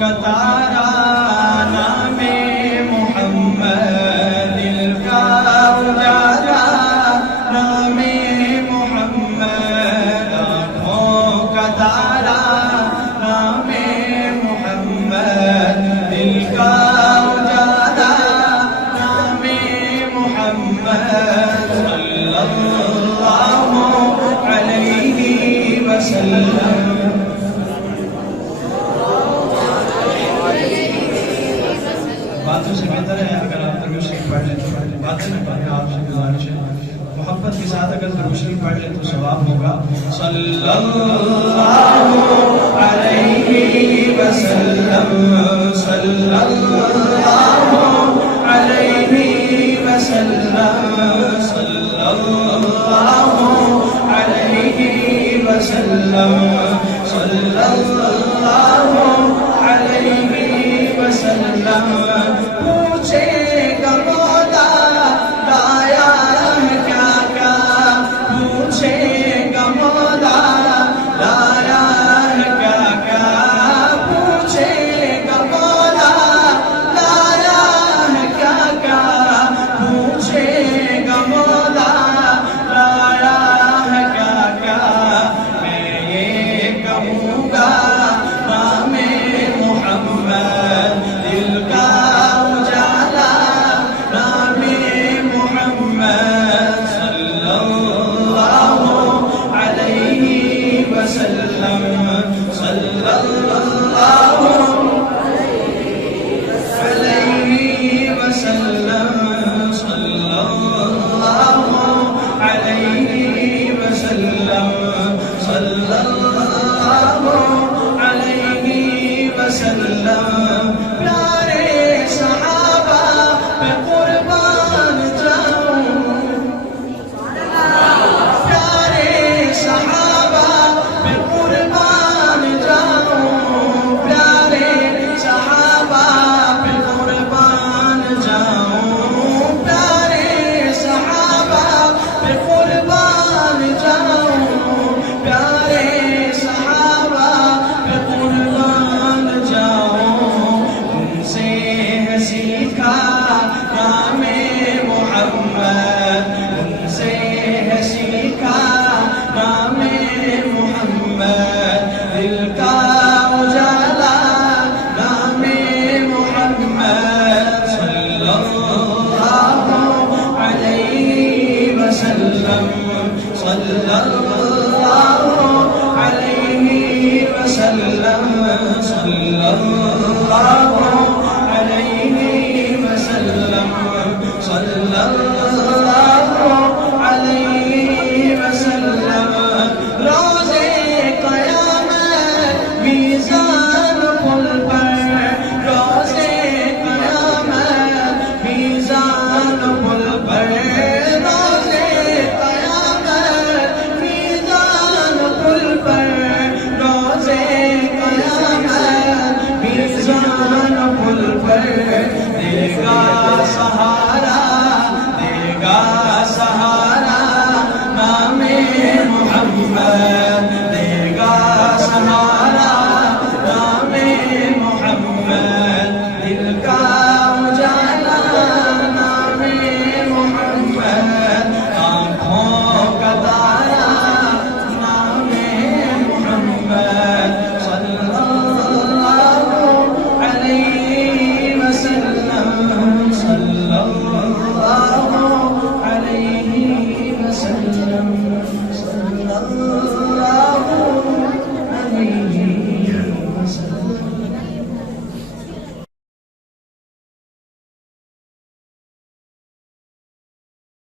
کا تارا نام محمد، دل کا اجالا نام محمد، آنکھوں کا تارا نام محمد، دل کا اجالا نام محمد، صلی اللہ علیہ وسلم۔ باتوں سے بہتر ہے اگر آپ درود شریف پڑھ لیں تو باتیں نہ پڑھیں، آپ سے گزارش ہے محبت کے ساتھ اگر درود شریف پڑھ لیں تو ثواب ہوگا۔ صلی اللہ علیہ وسلم، صلی اللہ علیہ وسلم، صلی اللہ علیہ وسلم، صلی اللہ علیہ وسلم۔ پوچھے گا مولا لایا ہے کیا کیا، پوچھے گا مولا لایا ہے کیا کیا، پوچھے گا مولا لایا ہے کیا کیا، پوچھے گا مولا لایا ہے کیا کیا، میں یہ کہوں گا نام محمد، دل کا اجالا نام محمد، صلی اللہ علیہ وسلم، صلی اللہ علیہ وسلم، صلی اللہ علیہ وسلم، صلی اللہ علیہ وسلم۔ پیارے صحابہ پہ قربان جاؤں، پیارے صحابہ پہ قربان جاؤں، پیارے صحابہ پہ قربان جاؤں، پیارے صحابہ پہ قربان جاؤں، پیارے صحابہ پہ قربان جاؤں، ان سے ہے سیکھا نام محمد، ان سے ہے سیکھا نام محمد، دل کا اجالا نام محمد، صلی اللہ علیہ وسلم، صلی اللہ علیہ وسلم، صلی اللہ علیہ وسلم، صلی اللہ علیہ وسلم۔ روزے قیامت میزان پل پر، روزے قیامت میزان پل پر، روزے قیامت میزان پل پر، روزے قیامت میزان پل پر، دے گا سہارا، دے گا